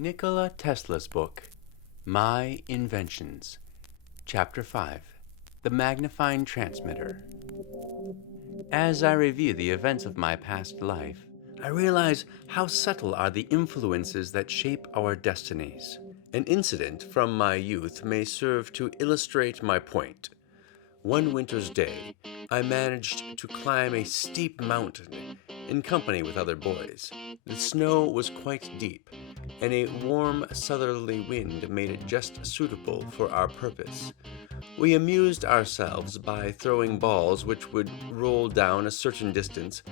Nikola Tesla's book, My Inventions, Chapter 5, The Magnifying Transmitter. As I review the events of my past life, I realize how subtle are the influences that shape our destinies. An incident from my youth may serve to illustrate my point. One winter's day, I managed to climb a steep mountain in company with other boys. The snow was quite deep, and a warm southerly wind made it just suitable for our purpose. We amused ourselves by throwing balls which would roll down a certain distance,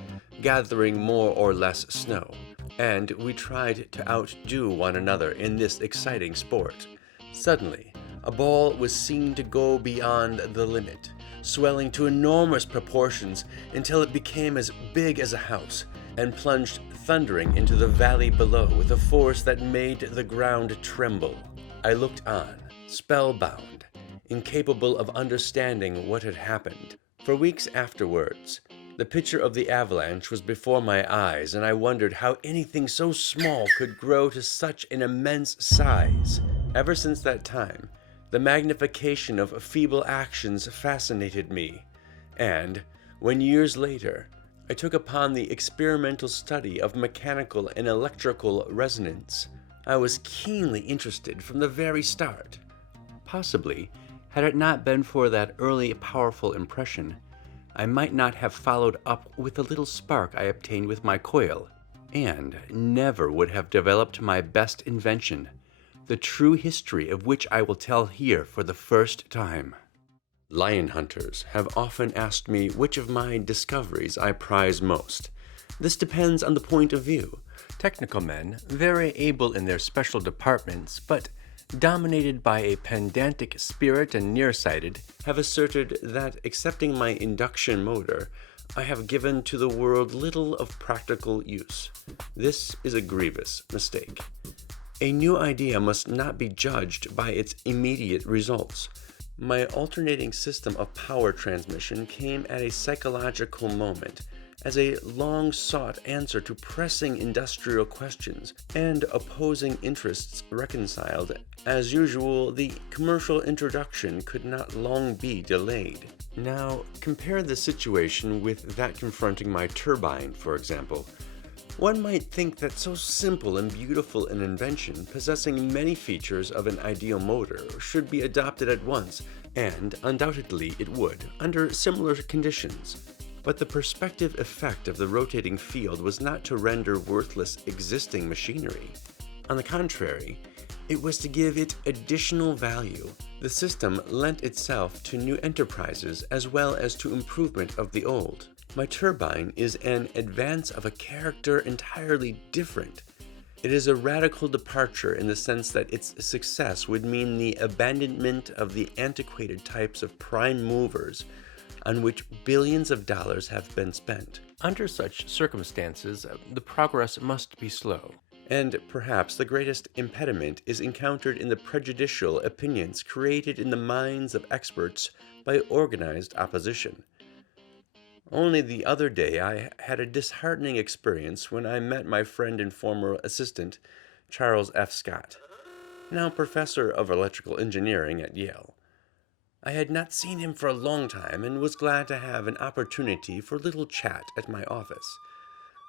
gathering more or less snow, and we tried to outdo one another in this exciting sport. Suddenly, a ball was seen to go beyond the limit, swelling to enormous proportions until it became as big as a house, and plunged thundering into the valley below with a force that made the ground tremble. I looked on, spellbound, incapable of understanding what had happened. For weeks afterwards, the picture of the avalanche was before my eyes, and I wondered how anything so small could grow to such an immense size. Ever since that time, the magnification of feeble actions fascinated me, and, when years later, I took upon the experimental study of mechanical and electrical resonance, I was keenly interested from the very start. Possibly, had it not been for that early powerful impression, I might not have followed up with the little spark I obtained with my coil, and never would have developed my best invention, the true history of which I will tell here for the first time. Lion hunters have often asked me which of my discoveries I prize most. This depends on the point of view. Technical men, very able in their special departments, but dominated by a pedantic spirit and nearsighted, have asserted that, excepting my induction motor, I have given to the world little of practical use. This is a grievous mistake. A new idea must not be judged by its immediate results. My alternating system of power transmission came at a psychological moment, as a long-sought answer to pressing industrial questions and opposing interests reconciled. As usual, the commercial introduction could not long be delayed. Now, compare the situation with that confronting my turbine, for example. One might think that so simple and beautiful an invention, possessing many features of an ideal motor, should be adopted at once, and undoubtedly it would, under similar conditions. But the perspective effect of the rotating field was not to render worthless existing machinery. On the contrary, it was to give it additional value. The system lent itself to new enterprises as well as to improvement of the old. My turbine is an advance of a character entirely different. It is a radical departure in the sense that its success would mean the abandonment of the antiquated types of prime movers on which billions of dollars have been spent. Under such circumstances, the progress must be slow, and perhaps the greatest impediment is encountered in the prejudicial opinions created in the minds of experts by organized opposition. Only the other day I had a disheartening experience when I met my friend and former assistant, Charles F. Scott, now professor of electrical engineering at Yale. I had not seen him for a long time and was glad to have an opportunity for a little chat at my office.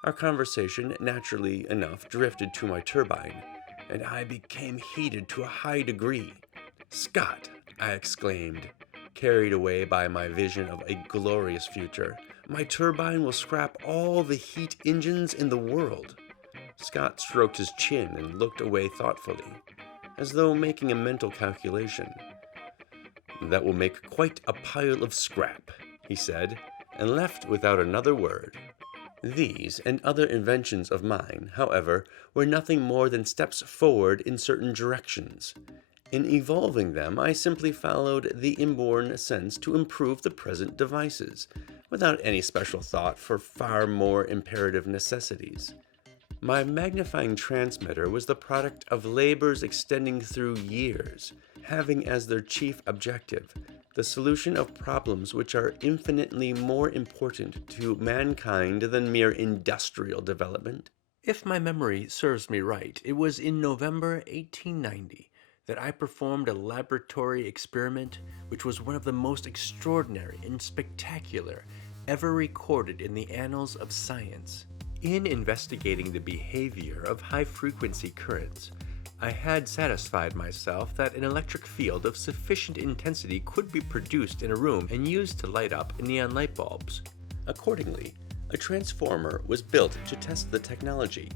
Our conversation, naturally enough, drifted to my turbine, and I became heated to a high degree. "Scott," I exclaimed, carried away by my vision of a glorious future, "my turbine will scrap all the heat engines in the world." Scott stroked his chin and looked away thoughtfully, as though making a mental calculation. "That will make quite a pile of scrap," he said, and left without another word. These and other inventions of mine, however, were nothing more than steps forward in certain directions. In evolving them, I simply followed the inborn sense to improve the present devices, without any special thought for far more imperative necessities. My magnifying transmitter was the product of labors extending through years, having as their chief objective the solution of problems which are infinitely more important to mankind than mere industrial development. If my memory serves me right, it was in November 1890 that I performed a laboratory experiment which was one of the most extraordinary and spectacular ever recorded in the annals of science. In investigating the behavior of high-frequency currents, I had satisfied myself that an electric field of sufficient intensity could be produced in a room and used to light up neon light bulbs. Accordingly, a transformer was built to test the technology,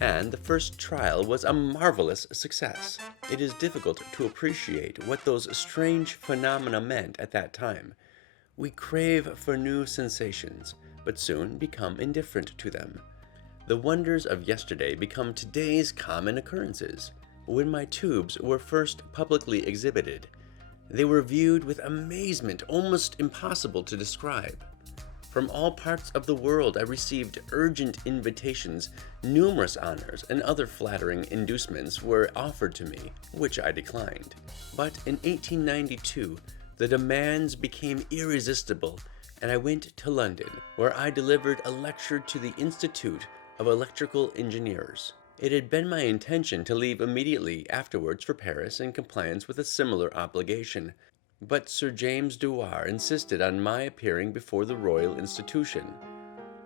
and the first trial was a marvelous success. It is difficult to appreciate what those strange phenomena meant at that time. We crave for new sensations, but soon become indifferent to them. The wonders of yesterday become today's common occurrences. When my tubes were first publicly exhibited, they were viewed with amazement almost impossible to describe. From all parts of the world I received urgent invitations, numerous honors, and other flattering inducements were offered to me, which I declined. But in 1892, the demands became irresistible, and I went to London, where I delivered a lecture to the Institute of Electrical Engineers. It had been my intention to leave immediately afterwards for Paris in compliance with a similar obligation, but Sir James Dewar insisted on my appearing before the Royal Institution.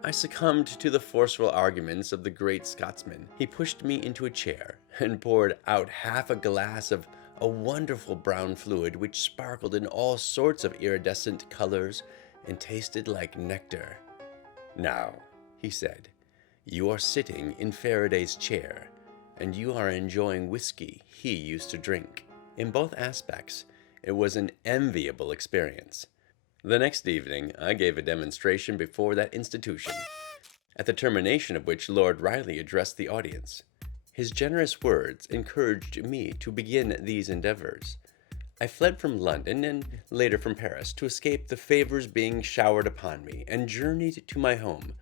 I succumbed to the forceful arguments of the great Scotsman. He pushed me into a chair and poured out half a glass of a wonderful brown fluid which sparkled in all sorts of iridescent colors and tasted like nectar. "Now," he said, "you are sitting in Faraday's chair, and you are enjoying whiskey he used to drink." In both aspects, it was an enviable experience. The next evening, I gave a demonstration before that institution, at the termination of which Lord Rayleigh addressed the audience. His generous words encouraged me to begin these endeavors. I fled from London and later from Paris to escape the favors being showered upon me, and journeyed to my home,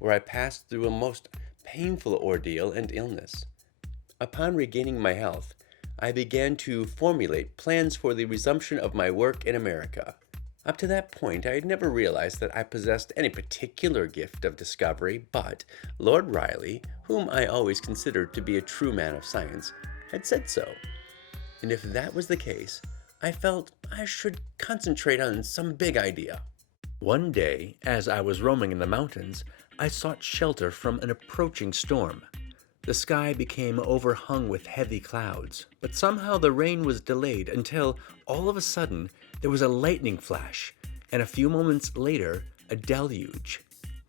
where I passed through a most painful ordeal and illness. Upon regaining my health, I began to formulate plans for the resumption of my work in America. Up to that point, I had never realized that I possessed any particular gift of discovery, but Lord Rayleigh, whom I always considered to be a true man of science, had said so. And if that was the case, I felt I should concentrate on some big idea. One day, as I was roaming in the mountains, I sought shelter from an approaching storm. The sky became overhung with heavy clouds, but somehow the rain was delayed until, all of a sudden, there was a lightning flash, and a few moments later, a deluge.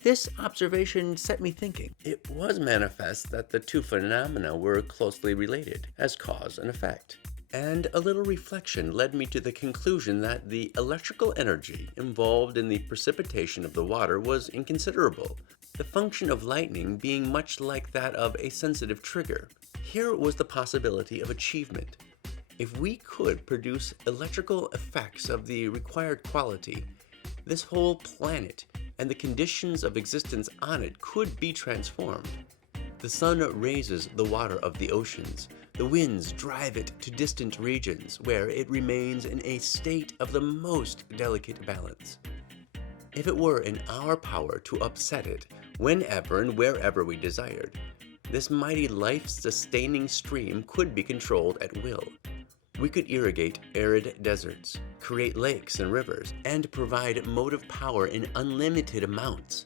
This observation set me thinking. It was manifest that the two phenomena were closely related, as cause and effect. And a little reflection led me to the conclusion that the electrical energy involved in the precipitation of the water was inconsiderable, the function of lightning being much like that of a sensitive trigger. Here was the possibility of achievement. If we could produce electrical effects of the required quality, this whole planet and the conditions of existence on it could be transformed. The sun raises the water of the oceans. The winds drive it to distant regions where it remains in a state of the most delicate balance. If it were in our power to upset it whenever and wherever we desired, this mighty life-sustaining stream could be controlled at will. We could irrigate arid deserts, create lakes and rivers, and provide motive power in unlimited amounts.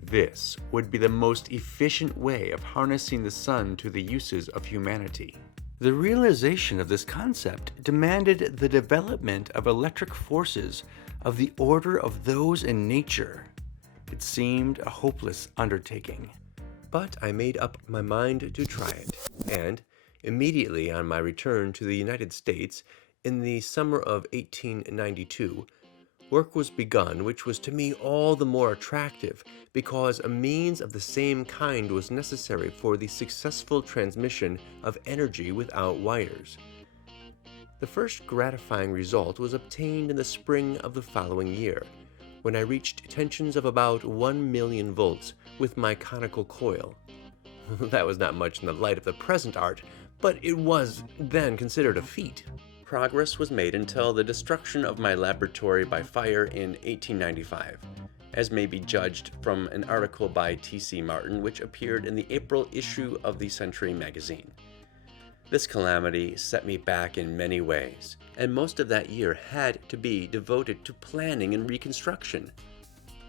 This would be the most efficient way of harnessing the sun to the uses of humanity. The realization of this concept demanded the development of electric forces of the order of those in nature. It seemed a hopeless undertaking, but I made up my mind to try it, and immediately on my return to the United States in the summer of 1892, work was begun which was to me all the more attractive because a means of the same kind was necessary for the successful transmission of energy without wires. The first gratifying result was obtained in the spring of the following year, when I reached tensions of about 1,000,000 volts with my conical coil. That was not much in the light of the present art, but it was then considered a feat. Progress was made until the destruction of my laboratory by fire in 1895, as may be judged from an article by T.C. Martin which appeared in the April issue of the Century magazine. This calamity set me back in many ways, and most of that year had to be devoted to planning and reconstruction.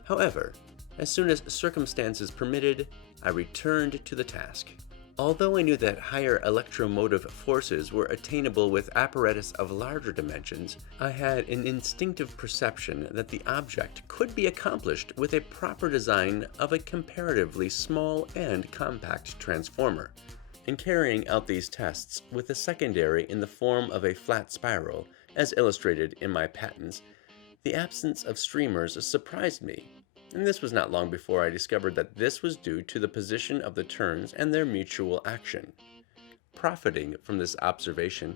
However, as soon as circumstances permitted, I returned to the task. Although I knew that higher electromotive forces were attainable with apparatus of larger dimensions, I had an instinctive perception that the object could be accomplished with a proper design of a comparatively small and compact transformer. In carrying out these tests with a secondary in the form of a flat spiral, as illustrated in my patents, the absence of streamers surprised me. And this was not long before I discovered that this was due to the position of the turns and their mutual action. Profiting from this observation,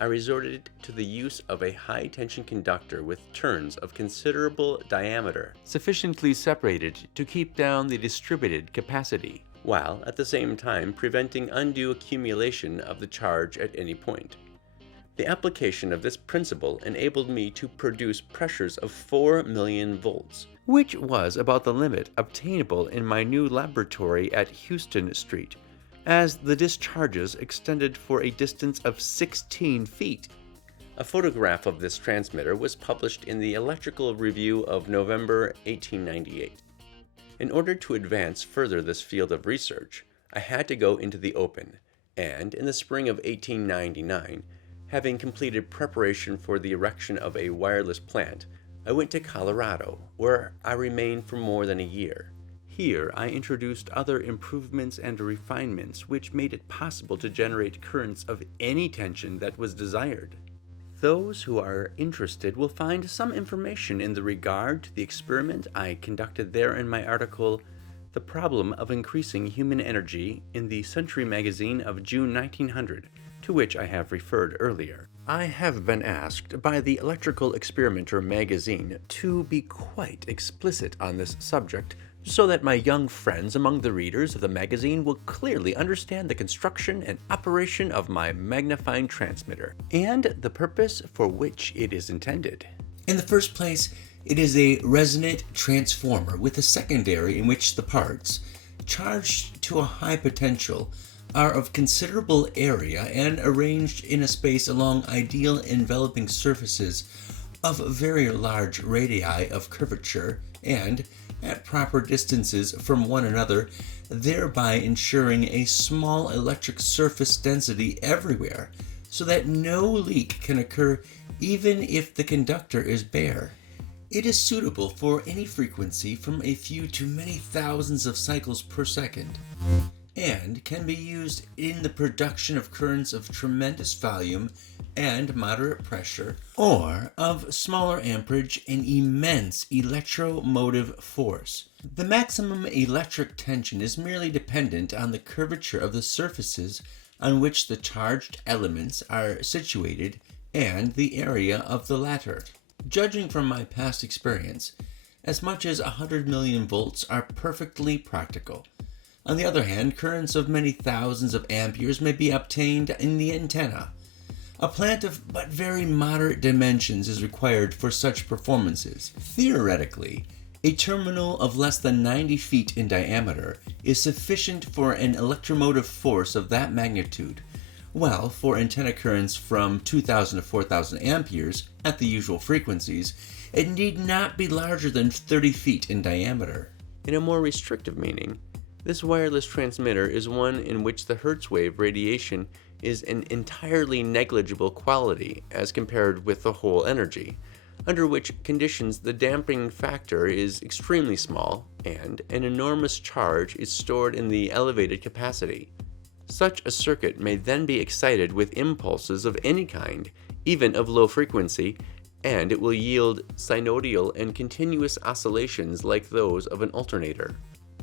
I resorted to the use of a high-tension conductor with turns of considerable diameter, sufficiently separated to keep down the distributed capacity, while at the same time preventing undue accumulation of the charge at any point. The application of this principle enabled me to produce pressures of 4 million volts, which was about the limit obtainable in my new laboratory at Houston Street, as the discharges extended for a distance of 16 feet. A photograph of this transmitter was published in the Electrical Review of November 1898. In order to advance further this field of research, I had to go into the open, and in the spring of 1899, having completed preparation for the erection of a wireless plant, I went to Colorado, where I remained for more than a year. Here I introduced other improvements and refinements which made it possible to generate currents of any tension that was desired. Those who are interested will find some information in the regard to the experiment I conducted there in my article, The Problem of Increasing Human Energy, in the Century magazine of June 1900, to which I have referred earlier. I have been asked by the Electrical Experimenter magazine to be quite explicit on this subject, so that my young friends among the readers of the magazine will clearly understand the construction and operation of my magnifying transmitter, and the purpose for which it is intended. In the first place, it is a resonant transformer with a secondary in which the parts, charged to a high potential, are of considerable area and arranged in a space along ideal enveloping surfaces of very large radii of curvature and at proper distances from one another, thereby ensuring a small electric surface density everywhere, so that no leak can occur even if the conductor is bare. It is suitable for any frequency from a few to many thousands of cycles per second, and can be used in the production of currents of tremendous volume and moderate pressure, or of smaller amperage and immense electromotive force. The maximum electric tension is merely dependent on the curvature of the surfaces on which the charged elements are situated and the area of the latter. Judging from my past experience, as much as 100 million volts are perfectly practical. On the other hand, currents of many thousands of amperes may be obtained in the antenna. A plant of but very moderate dimensions is required for such performances. Theoretically, a terminal of less than 90 feet in diameter is sufficient for an electromotive force of that magnitude, while for antenna currents from 2,000 to 4,000 amperes at the usual frequencies, it need not be larger than 30 feet in diameter. In a more restrictive meaning, this wireless transmitter is one in which the Hertz wave radiation is an entirely negligible quality as compared with the whole energy, under which conditions the damping factor is extremely small and an enormous charge is stored in the elevated capacity. Such a circuit may then be excited with impulses of any kind, even of low frequency, and it will yield synodial and continuous oscillations like those of an alternator.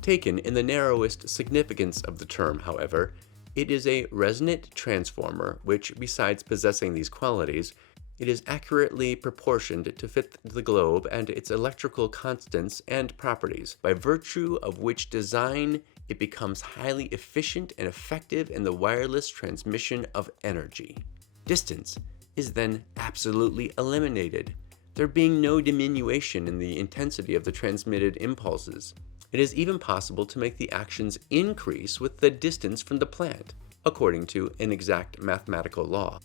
Taken in the narrowest significance of the term, however, it is a resonant transformer which, besides possessing these qualities, it is accurately proportioned to fit the globe and its electrical constants and properties, by virtue of which design it becomes highly efficient and effective in the wireless transmission of energy. Distance is then absolutely eliminated. there being no diminution in the intensity of the transmitted impulses. It is even possible to make the actions increase with the distance from the plant, according to an exact mathematical law.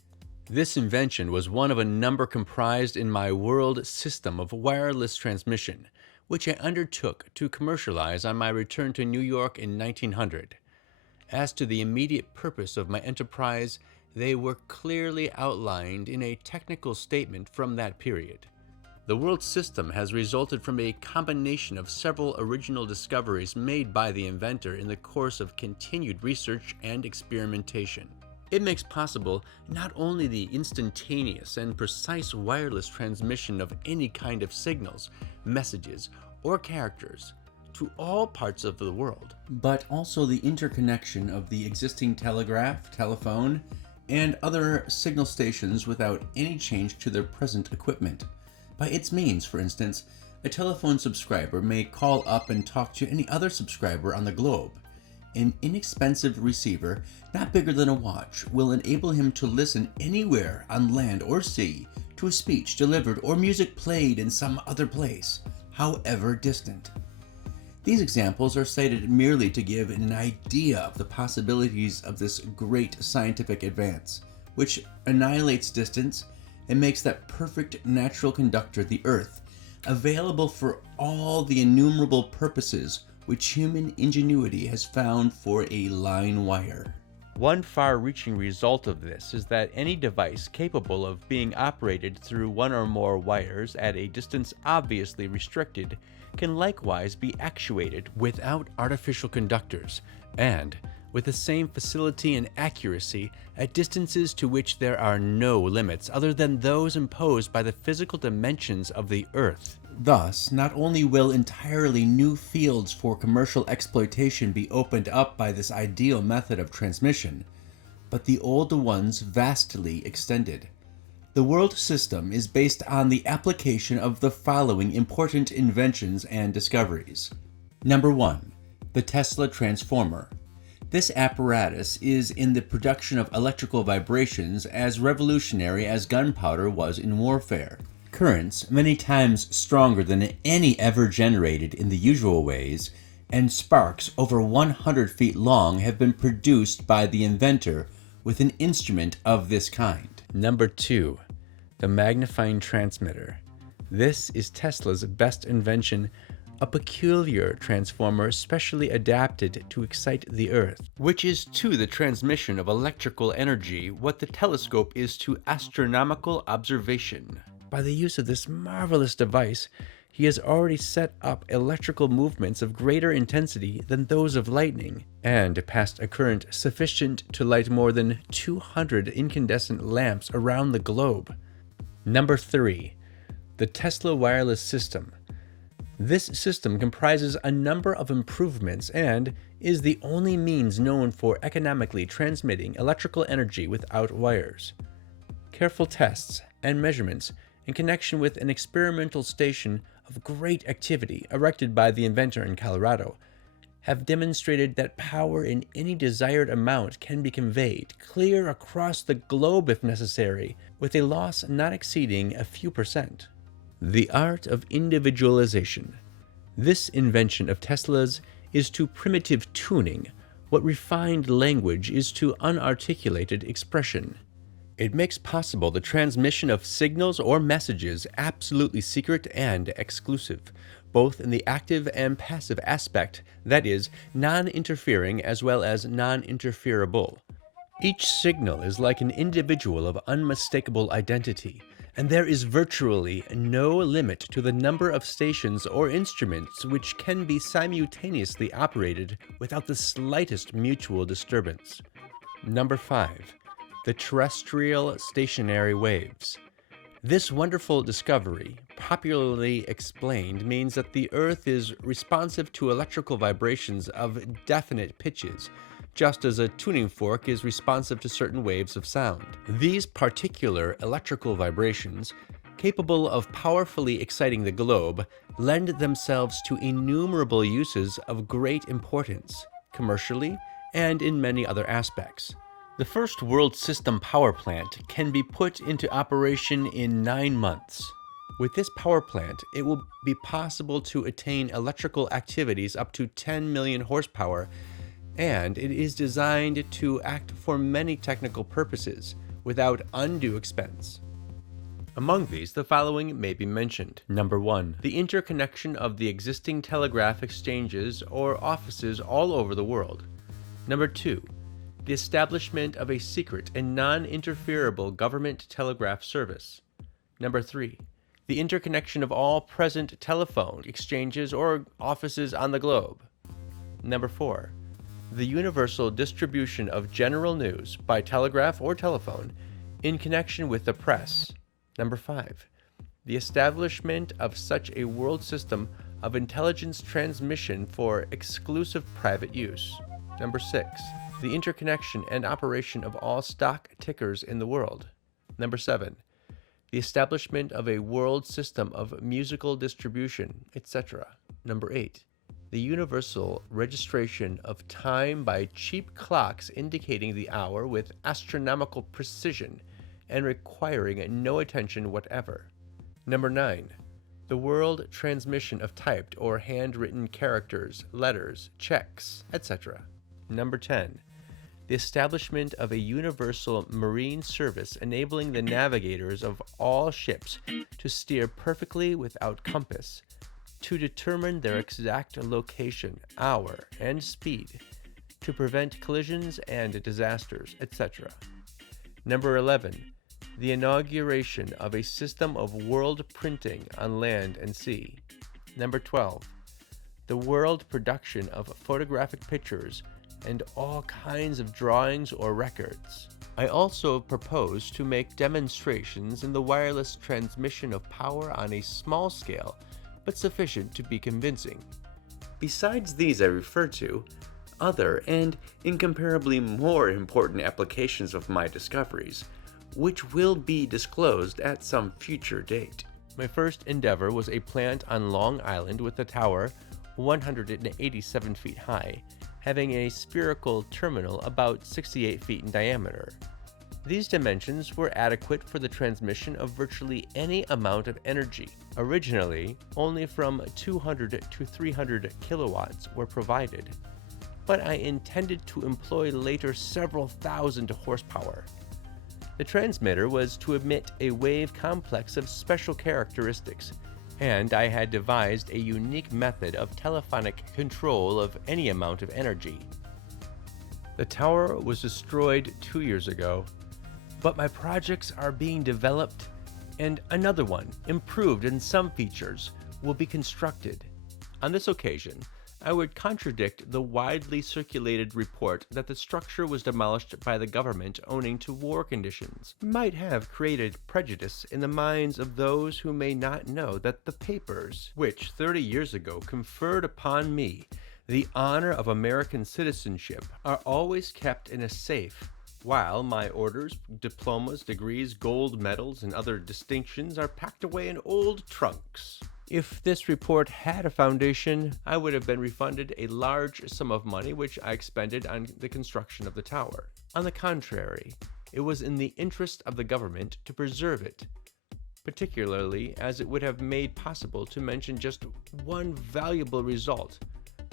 This invention was one of a number comprised in my world system of wireless transmission, which I undertook to commercialize on my return to New York in 1900. As to the immediate purpose of my enterprise, they were clearly outlined in a technical statement from that period. The world system has resulted from a combination of several original discoveries made by the inventor in the course of continued research and experimentation. It makes possible not only the instantaneous and precise wireless transmission of any kind of signals, messages, or characters to all parts of the world, but also the interconnection of the existing telegraph, telephone, and other signal stations without any change to their present equipment. By its means, for instance, a telephone subscriber may call up and talk to any other subscriber on the globe. An inexpensive receiver, not bigger than a watch, will enable him to listen anywhere on land or sea to a speech delivered or music played in some other place, however distant. These examples are cited merely to give an idea of the possibilities of this great scientific advance, which annihilates distance and makes that perfect natural conductor, the Earth, available for all the innumerable purposes which human ingenuity has found for a line wire. One far-reaching result of this is that any device capable of being operated through one or more wires at a distance obviously restricted can likewise be actuated without artificial conductors and with the same facility and accuracy at distances to which there are no limits other than those imposed by the physical dimensions of the Earth. Thus, not only will entirely new fields for commercial exploitation be opened up by this ideal method of transmission, but the old ones vastly extended. The world system is based on the application of the following important inventions and discoveries. Number 1. The Tesla transformer. This apparatus is in the production of electrical vibrations as revolutionary as gunpowder was in warfare. Currents many times stronger than any ever generated in the usual ways, and sparks over 100 feet long have been produced by the inventor with an instrument of this kind. Number 2. The Magnifying Transmitter. This is Tesla's best invention, a peculiar transformer specially adapted to excite the Earth, which is to the transmission of electrical energy what the telescope is to astronomical observation. By the use of this marvelous device, he has already set up electrical movements of greater intensity than those of lightning, and passed a current sufficient to light more than 200 incandescent lamps around the globe. Number 3. The Tesla wireless system. This system comprises a number of improvements and is the only means known for economically transmitting electrical energy without wires. Careful tests and measurements in connection with an experimental station of great activity erected by the inventor in Colorado have demonstrated that power in any desired amount can be conveyed clear across the globe if necessary, with a loss not exceeding a few %. The art of individualization. This invention of Tesla's is to primitive tuning what refined language is to unarticulated expression. It makes possible the transmission of signals or messages absolutely secret and exclusive, both in the active and passive aspect, that is, non-interfering as well as non-interferable. Each signal is like an individual of unmistakable identity, and there is virtually no limit to the number of stations or instruments which can be simultaneously operated without the slightest mutual disturbance. Number 5. The Terrestrial Stationary Waves. This wonderful discovery, popularly explained, means that the Earth is responsive to electrical vibrations of definite pitches, just as a tuning fork is responsive to certain waves of sound. These particular electrical vibrations, capable of powerfully exciting the globe, lend themselves to innumerable uses of great importance, commercially and in many other aspects. The first world system power plant can be put into operation in 9 months. With this power plant, it will be possible to attain electrical activities up to 10 million horsepower, and it is designed to act for many technical purposes without undue expense. Among these, the following may be mentioned. Number 1. The interconnection of the existing telegraph exchanges or offices all over the world. Number 2. The establishment of a secret and non-interferable government telegraph service. Number 3. The interconnection of all present telephone exchanges or offices on the globe. Number 4. The universal distribution of general news by telegraph or telephone in connection with the press. Number 5. The establishment of such a world system of intelligence transmission for exclusive private use. Number 6. The interconnection and operation of all stock tickers in the world. Number 7. The establishment of a world system of musical distribution, etc. Number 8. The universal registration of time by cheap clocks indicating the hour with astronomical precision and requiring no attention whatever. Number 9. The world transmission of typed or handwritten characters, letters, checks, etc. Number 10. The establishment of a universal marine service enabling the navigators of all ships to steer perfectly without compass, to determine their exact location, hour, and speed, to prevent collisions and disasters, etc. Number 11. The inauguration of a system of world printing on land and sea. Number 12. The world production of photographic pictures and all kinds of drawings or records. I also propose to make demonstrations in the wireless transmission of power on a small scale, but sufficient to be convincing. Besides these I refer to, other and incomparably more important applications of my discoveries, which will be disclosed at some future date. My first endeavor was a plant on Long Island with a tower 187 feet high, having a spherical terminal about 68 feet in diameter. These dimensions were adequate for the transmission of virtually any amount of energy. Originally, only from 200 to 300 kilowatts were provided, but I intended to employ later several thousand horsepower. The transmitter was to emit a wave complex of special characteristics, and I had devised a unique method of telephonic control of any amount of energy. The tower was destroyed 2 years ago, but my projects are being developed, and another one, improved in some features, will be constructed. On this occasion, I would contradict the widely circulated report that the structure was demolished by the government owing to war conditions. It might have created prejudice in the minds of those who may not know that the papers, which 30 years ago conferred upon me the honor of American citizenship, are always kept in a safe, while my orders, diplomas, degrees, gold medals, and other distinctions are packed away in old trunks. If this report had a foundation, I would have been refunded a large sum of money which I expended on the construction of the tower. On the contrary, it was in the interest of the government to preserve it, particularly as it would have made possible to mention just one valuable result: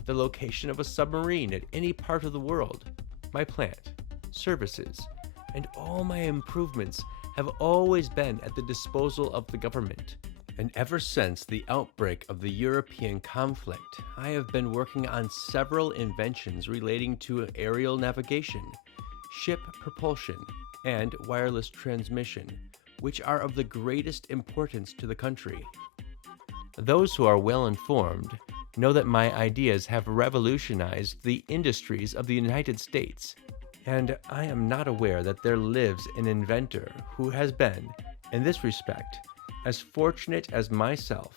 the location of a submarine at any part of the world. My plant, services, and all my improvements have always been at the disposal of the government. And ever since the outbreak of the European conflict, I have been working on several inventions relating to aerial navigation, ship propulsion, and wireless transmission, which are of the greatest importance to the country. Those who are well informed know that my ideas have revolutionized the industries of the United States, and I am not aware that there lives an inventor who has been, in this respect, as fortunate as myself,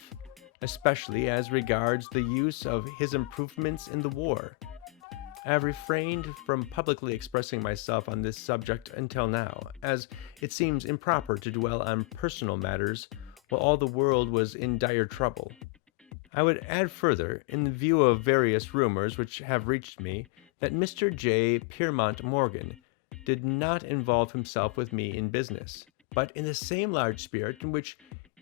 especially as regards the use of his improvements in the war. I have refrained from publicly expressing myself on this subject until now, as it seems improper to dwell on personal matters while all the world was in dire trouble. I would add further, in view of various rumors which have reached me, that Mr. J. Piermont Morgan did not involve himself with me in business, but in the same large spirit in which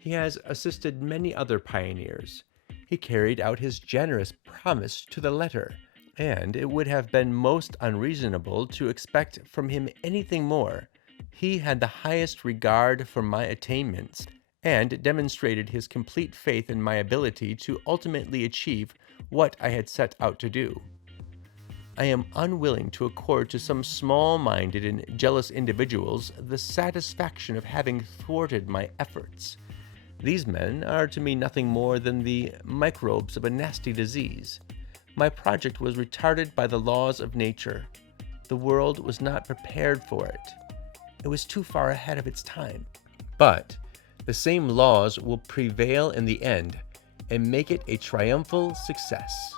He has assisted many other pioneers. He carried out his generous promise to the letter, and it would have been most unreasonable to expect from him anything more. He had the highest regard for my attainments, and demonstrated his complete faith in my ability to ultimately achieve what I had set out to do. I am unwilling to accord to some small-minded and jealous individuals the satisfaction of having thwarted my efforts. These men are to me nothing more than the microbes of a nasty disease. My project was retarded by the laws of nature. The world was not prepared for it. It was too far ahead of its time. But the same laws will prevail in the end and make it a triumphal success.